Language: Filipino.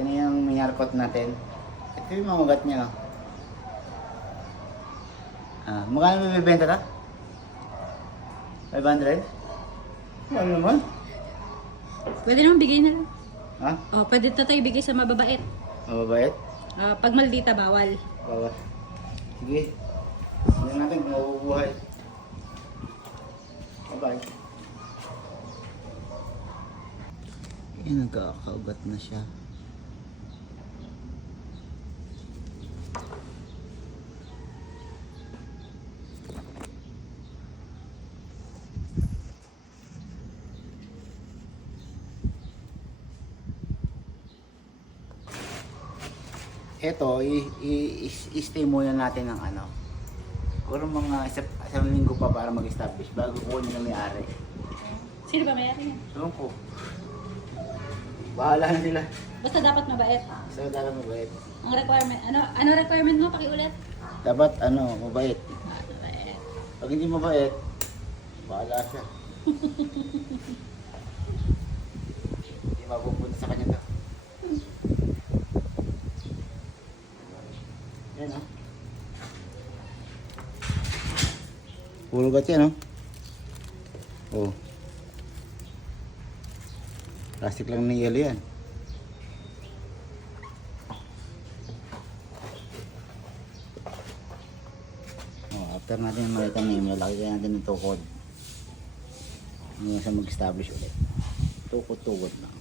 Ito na yung minarkot natin. Ito yung mga ugat niya. Magkano may bibenta ka? 500? Ano naman? Pwede naman bigay na lang. Ha? Oh, pwede na tayo bigay sa mababait. Mababait? Pag maldita, bawal. Bawal. Sige. Hindi natin kung mabubuhay. Bye-bye. Nagkakaugat na siya. Ito, i-stay muna natin ng ano. Siguro mga isang linggo pa para mag-establish bago kunin na may-ari. Sino ba mayari niya? Ewan ko. Bahala na sila. Basta dapat mabait. Sa dapat mabait. Ang requirement, ano requirement mo? Pakiulit. Dapat mabait. Mabait. Pag hindi mabait, bahala siya. Hindi mapupunta sa kanya to. Yan o. Puro gat yan o. Oh. Plastic lang ni yelo yan. After natin yung malitan na yun, lalagyan natin ng tukod. Hanggang sa mag-establish ulit. Tukod-tukod lang.